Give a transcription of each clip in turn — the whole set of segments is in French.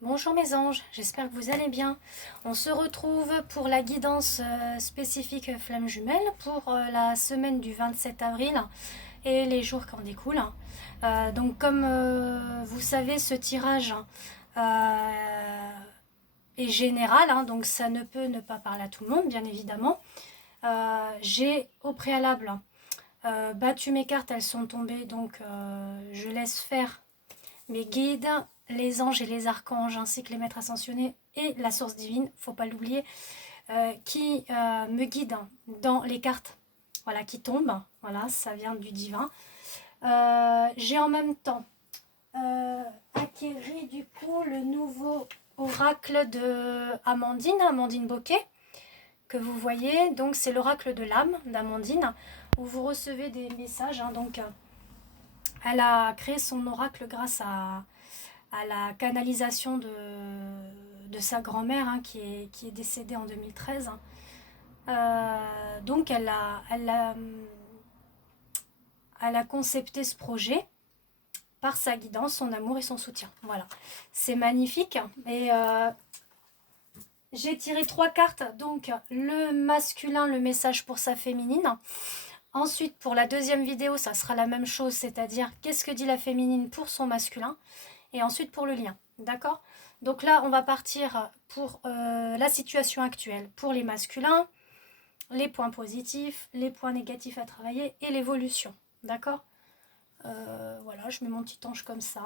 Bonjour mes anges, j'espère que vous allez bien. On se retrouve pour la guidance spécifique flamme jumelle pour la semaine du 27 avril et les jours qui en découlent. Donc comme vous savez, ce tirage est général, hein, donc ça ne peut ne pas parler à tout le monde, bien évidemment. J'ai au préalable battu mes cartes, elles sont tombées, donc je laisse faire mes guides, les anges et les archanges, ainsi que les maîtres ascensionnés et la source divine, faut pas l'oublier, qui me guident dans les cartes, voilà, qui tombent. Voilà, ça vient du divin. J'ai en même temps acquéri du coup le nouveau oracle de Amandine Boquet, que vous voyez. Donc c'est l'oracle de l'âme d'Amandine, où vous recevez des messages. Hein, donc elle a créé son oracle grâce à la canalisation de sa grand-mère, hein, qui est décédée en 2013. Donc elle a concepté ce projet par sa guidance, son amour et son soutien. Voilà, c'est magnifique. Et j'ai tiré 3 cartes, donc le masculin, le message pour sa féminine. Ensuite, pour la deuxième vidéo, ça sera la même chose, c'est-à-dire qu'est-ce que dit la féminine pour son masculin. Et ensuite pour le lien, d'accord? Donc là, on va partir pour la situation actuelle, pour les masculins, les points positifs, les points négatifs à travailler et l'évolution, d'accord? Voilà, je mets mon petit ange comme ça.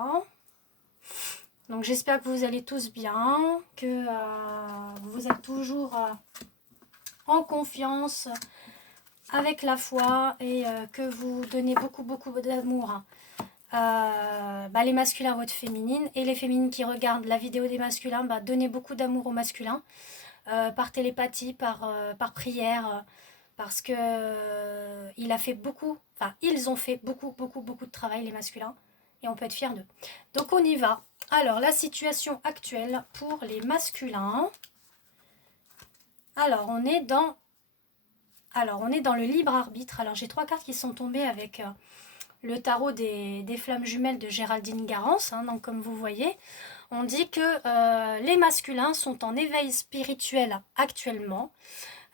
Donc j'espère que vous allez tous bien, que vous êtes toujours en confiance, avec la foi et que vous donnez beaucoup d'amour. Les masculins à votre féminine et les féminines qui regardent la vidéo des masculins, donnez beaucoup d'amour aux masculins par télépathie, par prière, parce que il a fait beaucoup, enfin ils ont fait beaucoup de travail les masculins et on peut être fiers d'eux. Donc on y va. Alors la situation actuelle pour les masculins. Alors on est dans le libre arbitre. Alors j'ai 3 cartes qui sont tombées avec le tarot des flammes jumelles de Géraldine Garance. Hein, donc comme vous voyez, on dit que les masculins sont en éveil spirituel actuellement.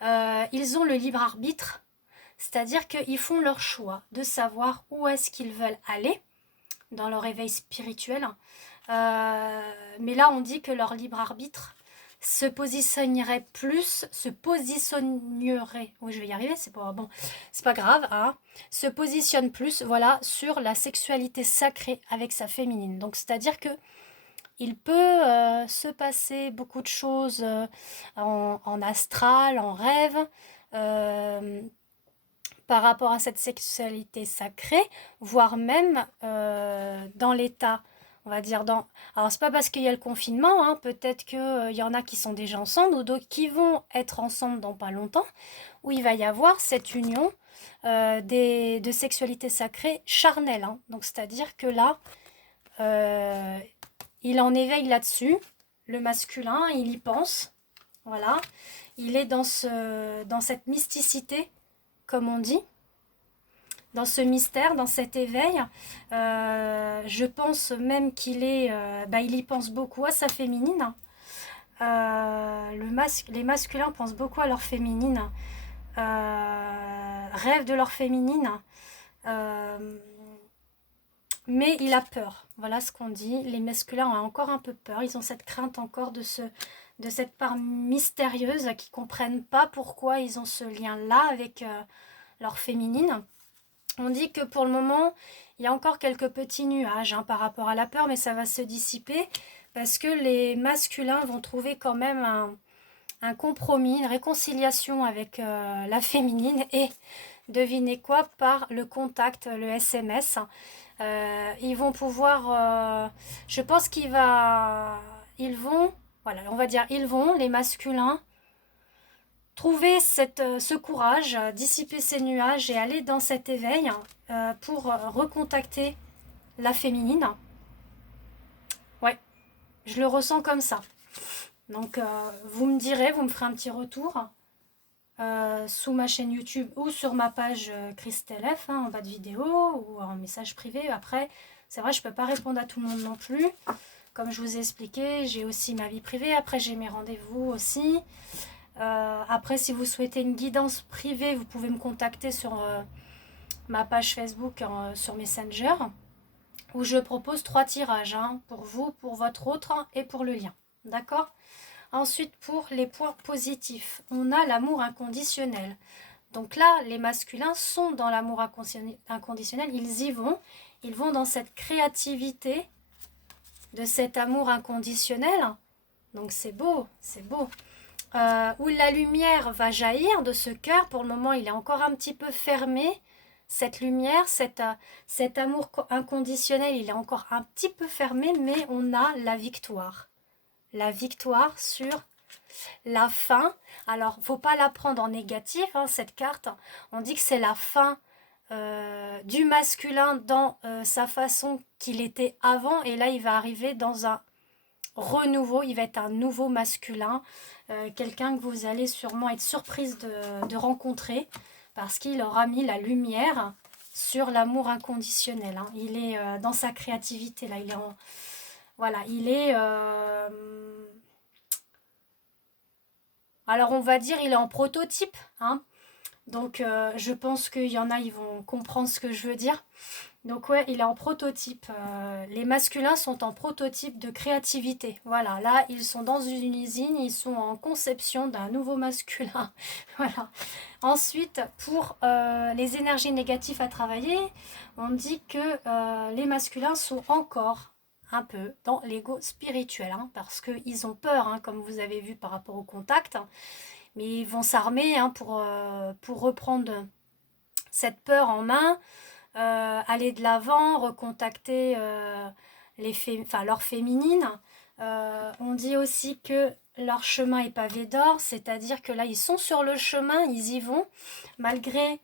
Ils ont le libre arbitre, c'est-à-dire qu'ils font leur choix de savoir où est-ce qu'ils veulent aller dans leur éveil spirituel. Mais là, on dit que leur libre arbitre se positionnerait, oui je vais y arriver, c'est pas bon, c'est pas grave, hein, se positionne plus, voilà, sur la sexualité sacrée avec sa féminine. Donc c'est-à-dire que il peut se passer beaucoup de choses en astral, en rêve, euh, par rapport à cette sexualité sacrée, voire même dans l'état, on va dire dans... Alors c'est pas parce qu'il y a le confinement, hein, peut-être qu'il y en a qui sont déjà ensemble ou d'autres qui vont être ensemble dans pas longtemps, où il va y avoir cette union de sexualité sacrée charnelle. Hein. Donc c'est-à-dire que là, euh, il en éveille là-dessus, le masculin, il y pense, voilà. Il est dans cette mysticité, comme on dit, dans ce mystère, dans cet éveil. Je pense même il y pense beaucoup à sa féminine. Les masculins pensent beaucoup à leur féminine, rêvent de leur féminine, euh, mais il a peur. Voilà ce qu'on dit. Les masculins ont encore un peu peur. Ils ont cette crainte encore de cette part mystérieuse qui ne comprennent pas pourquoi ils ont ce lien-là avec leur féminine. On dit que pour le moment, il y a encore quelques petits nuages hein, par rapport à la peur, mais ça va se dissiper parce que les masculins vont trouver quand même un compromis, une réconciliation avec la féminine et devinez quoi, par le contact, le SMS. Ils vont pouvoir, je pense ils vont, voilà, on va dire, ils vont, les masculins, trouver ce courage, dissiper ces nuages et aller dans cet éveil pour recontacter la féminine. Ouais, je le ressens comme ça. Donc vous me direz, vous me ferez un petit retour sous ma chaîne YouTube ou sur ma page Christelle F hein, en bas de vidéo ou en message privé. Après, c'est vrai, je ne peux pas répondre à tout le monde non plus. comme je vous ai expliqué, j'ai aussi ma vie privée. Après, j'ai mes rendez-vous aussi. Après, si vous souhaitez une guidance privée, vous pouvez me contacter sur ma page Facebook sur Messenger, où je propose 3 tirages, hein, pour vous, pour votre autre et pour le lien. D'accord? Ensuite, pour les points positifs, on a l'amour inconditionnel. Donc là, les masculins sont dans l'amour inconditionnel, ils vont dans cette créativité de cet amour inconditionnel. Donc c'est beau, c'est beau. Où la lumière va jaillir de ce cœur. Pour le moment, il est encore un petit peu fermé. Cette lumière, cet amour inconditionnel, il est encore un petit peu fermé, mais on a la victoire. La victoire sur la fin. Alors, faut pas la prendre en négatif, hein, cette carte. On dit que c'est la fin du masculin dans sa façon qu'il était avant. Et là, il va arriver dans un renouveau. Il va être un nouveau masculin. Quelqu'un que vous allez sûrement être surprise de rencontrer. Parce qu'il aura mis la lumière sur l'amour inconditionnel. Hein. Il est dans sa créativité. Là, il est en... Voilà, il est... Alors, on va dire, il est en prototype. Hein. Donc, je pense qu'il y en a, ils vont comprendre ce que je veux dire. Donc, ouais, il est en prototype. Les masculins sont en prototype de créativité. Voilà, là, ils sont dans une usine, ils sont en conception d'un nouveau masculin. Voilà. Ensuite, pour les énergies négatives à travailler, on dit que les masculins sont encore un peu dans l'ego spirituel, hein, parce qu'ils ont peur, hein, comme vous avez vu par rapport au contact, hein, mais ils vont s'armer, hein, pour reprendre cette peur en main, aller de l'avant, recontacter leur féminine. On dit aussi que leur chemin est pavé d'or, c'est-à-dire que là, ils sont sur le chemin, ils y vont, malgré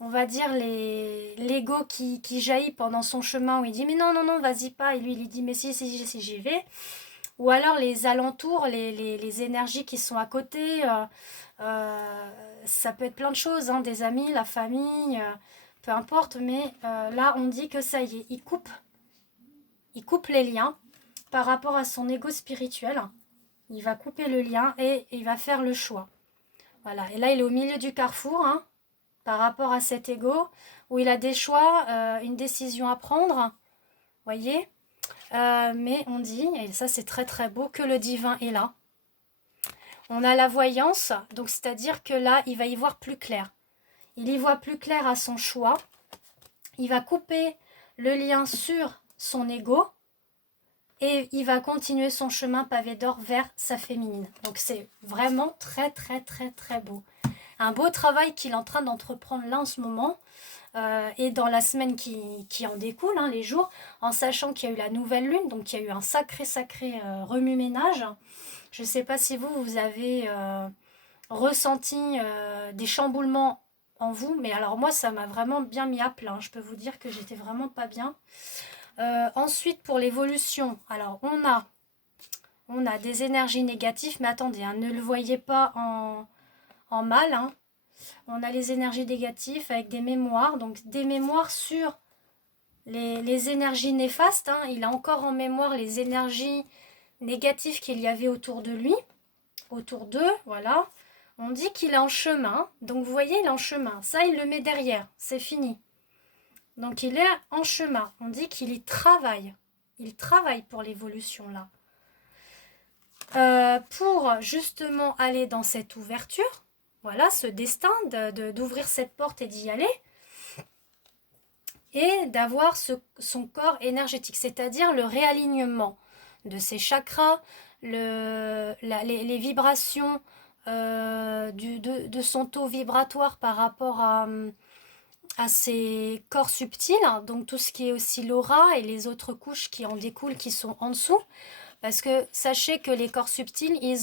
on va dire l'ego qui jaillit pendant son chemin, où il dit mais non, non, non, vas-y pas, et lui, il dit mais si j'y vais. Ou alors les alentours, les énergies qui sont à côté, ça peut être plein de choses, hein, des amis, la famille, peu importe, mais là, on dit que ça y est, il coupe les liens par rapport à son ego spirituel. Il va couper le lien et il va faire le choix. Voilà, et là, il est au milieu du carrefour, hein, par rapport à cet ego, où il a des choix, une décision à prendre, voyez. Mais on dit, et ça c'est très très beau, que le divin est là. On a la voyance, donc c'est-à-dire que là, il va y voir plus clair. Il y voit plus clair à son choix. Il va couper le lien sur son ego et il va continuer son chemin pavé d'or vers sa féminine. Donc c'est vraiment très très très très beau. Un beau travail qu'il est en train d'entreprendre là en ce moment. Et dans la semaine qui en découle, hein, les jours, en sachant qu'il y a eu la nouvelle lune, donc il y a eu un sacré remue-ménage. Je ne sais pas si vous avez ressenti des chamboulements en vous, mais alors moi ça m'a vraiment bien mis à plat. Je peux vous dire que j'étais vraiment pas bien. Ensuite, pour l'évolution, alors on a des énergies négatives, mais attendez, hein, ne le voyez pas en mal, hein. On a les énergies négatives avec des mémoires, donc des mémoires sur les énergies néfastes. Hein. Il a encore en mémoire les énergies négatives qu'il y avait autour de lui, autour d'eux, voilà. On dit qu'il est en chemin, donc vous voyez, il est en chemin. Ça, il le met derrière, c'est fini. Donc il est en chemin. On dit qu'il y travaille. Il travaille pour l'évolution là. Pour justement aller dans cette ouverture, voilà, ce destin d'ouvrir cette porte et d'y aller, et d'avoir son corps énergétique, c'est-à-dire le réalignement de ses chakras, les vibrations de son taux vibratoire par rapport à ses corps subtils, donc tout ce qui est aussi l'aura et les autres couches qui en découlent, qui sont en dessous, parce que sachez que les corps subtils, ils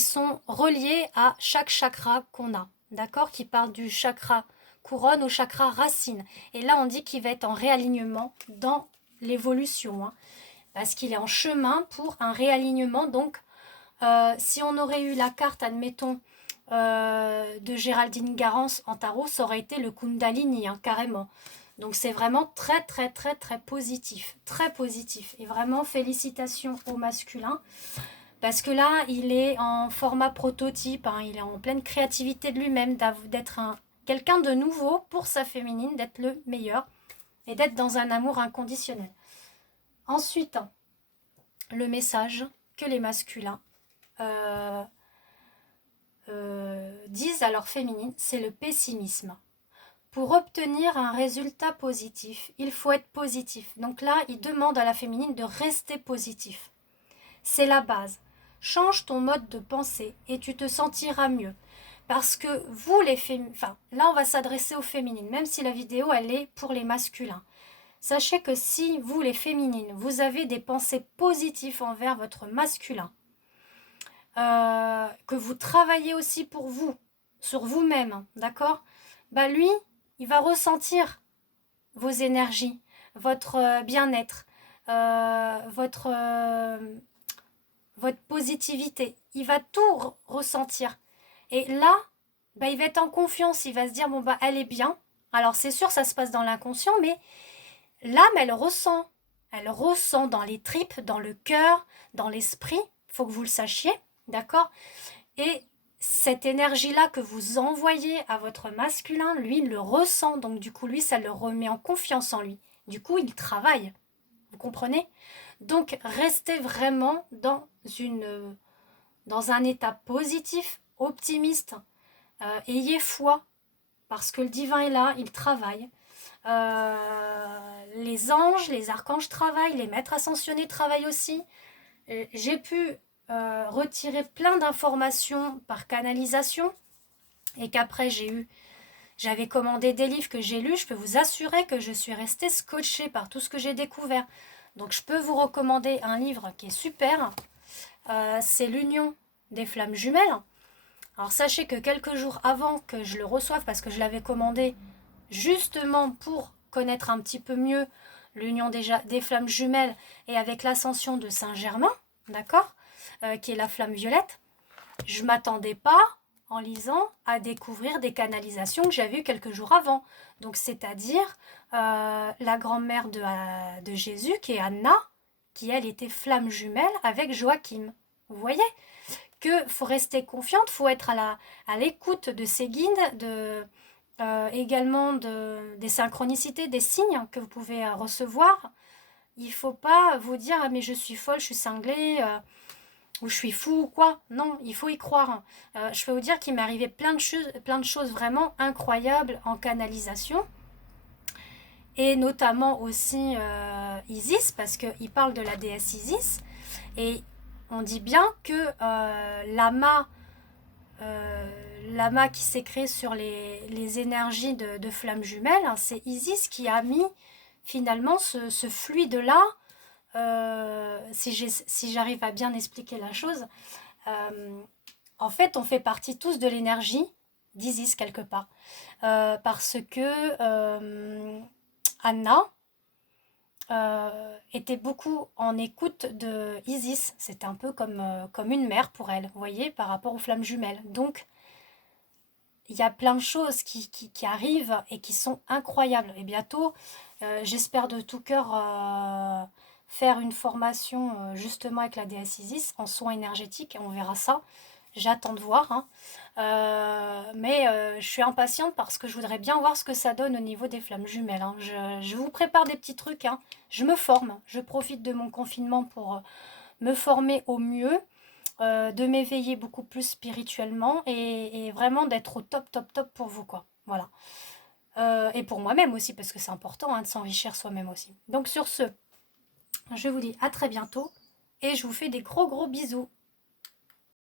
sont reliés à chaque chakra qu'on a, d'accord, qui parle du chakra couronne au chakra racine. Et là, on dit qu'il va être en réalignement dans l'évolution, hein, parce qu'il est en chemin pour un réalignement. Donc, si on aurait eu la carte, admettons, de Géraldine Garance en tarot, ça aurait été le Kundalini, hein, carrément. Donc c'est vraiment très très très très positif. Très positif. Et vraiment félicitations au masculin. Parce que là, il est en format prototype. Hein, il est en pleine créativité de lui-même. D'être quelqu'un de nouveau pour sa féminine. D'être le meilleur. Et d'être dans un amour inconditionnel. Ensuite, le message que les masculins disent à leur féminine, c'est le pessimisme. Pour obtenir un résultat positif, il faut être positif. Donc là, il demande à la féminine de rester positif. C'est la base. Change ton mode de pensée et tu te sentiras mieux. Parce que vous, les féminines, enfin, là, on va s'adresser aux féminines, même si la vidéo, elle est pour les masculins. Sachez que si vous, les féminines, vous avez des pensées positives envers votre masculin, que vous travaillez aussi pour vous, sur vous-même, d'accord? Bah lui, il va ressentir vos énergies, votre bien-être, votre positivité. Il va tout ressentir. Et là, bah, il va être en confiance. Il va se dire, bon, bah, elle est bien. Alors, c'est sûr, ça se passe dans l'inconscient, mais l'âme, elle ressent. Elle ressent dans les tripes, dans le cœur, dans l'esprit. Il faut que vous le sachiez, d'accord? Et cette énergie-là que vous envoyez à votre masculin, lui, il le ressent. Donc, du coup, lui, ça le remet en confiance en lui. Du coup, il travaille. Vous comprenez? Donc, restez vraiment dans un état positif, optimiste. Ayez foi, parce que le divin est là, il travaille. Les anges, les archanges travaillent, les maîtres ascensionnés travaillent aussi. J'ai pu retirer plein d'informations par canalisation et qu'après j'avais commandé des livres que j'ai lus. Je peux vous assurer que je suis restée scotchée par tout ce que j'ai découvert. Donc je peux vous recommander un livre qui est super. C'est l'Union des flammes jumelles. Alors sachez que quelques jours avant que je le reçoive, parce que je l'avais commandé justement pour connaître un petit peu mieux l'Union des flammes jumelles et avec l'ascension de Saint-Germain, d'accord, qui est la flamme violette, je ne m'attendais pas, en lisant, à découvrir des canalisations que j'avais eues quelques jours avant. Donc c'est-à-dire la grand-mère de Jésus, qui est Anna, qui elle était flamme jumelle avec Joachim. Vous voyez que faut rester confiante, faut être à l'écoute de ses guides, également des synchronicités, des signes que vous pouvez recevoir. Il ne faut pas vous dire ah, mais je suis folle, je suis cinglée, ou je suis fou ou quoi. Non, il faut y croire. Je peux vous dire qu'il m'est arrivé plein de choses vraiment incroyables en canalisation. Et notamment aussi Isis, parce qu'il parle de la déesse Isis. Et on dit bien que l'amas qui s'est créé sur les énergies de flammes jumelles, hein, c'est Isis qui a mis finalement ce fluide-là, si j'arrive à bien expliquer la chose, en fait on fait partie tous de l'énergie d'Isis quelque part. Parce que Anna était beaucoup en écoute de Isis. C'était un peu comme une mère pour elle, vous voyez, par rapport aux flammes jumelles. Donc, il y a plein de choses qui arrivent et qui sont incroyables. Et bientôt, j'espère de tout cœur faire une formation justement avec la déesse Isis en soins énergétiques. On verra ça. J'attends de voir. Hein. Mais je suis impatiente parce que je voudrais bien voir ce que ça donne au niveau des flammes jumelles. Hein. Je vous prépare des petits trucs. Hein. Je me forme. Je profite de mon confinement pour me former au mieux. De m'éveiller beaucoup plus spirituellement et vraiment d'être au top, top, top pour vous, quoi. Voilà. Et pour moi-même aussi, parce que c'est important hein, de s'enrichir soi-même aussi. Donc sur ce, je vous dis à très bientôt et je vous fais des gros, gros bisous.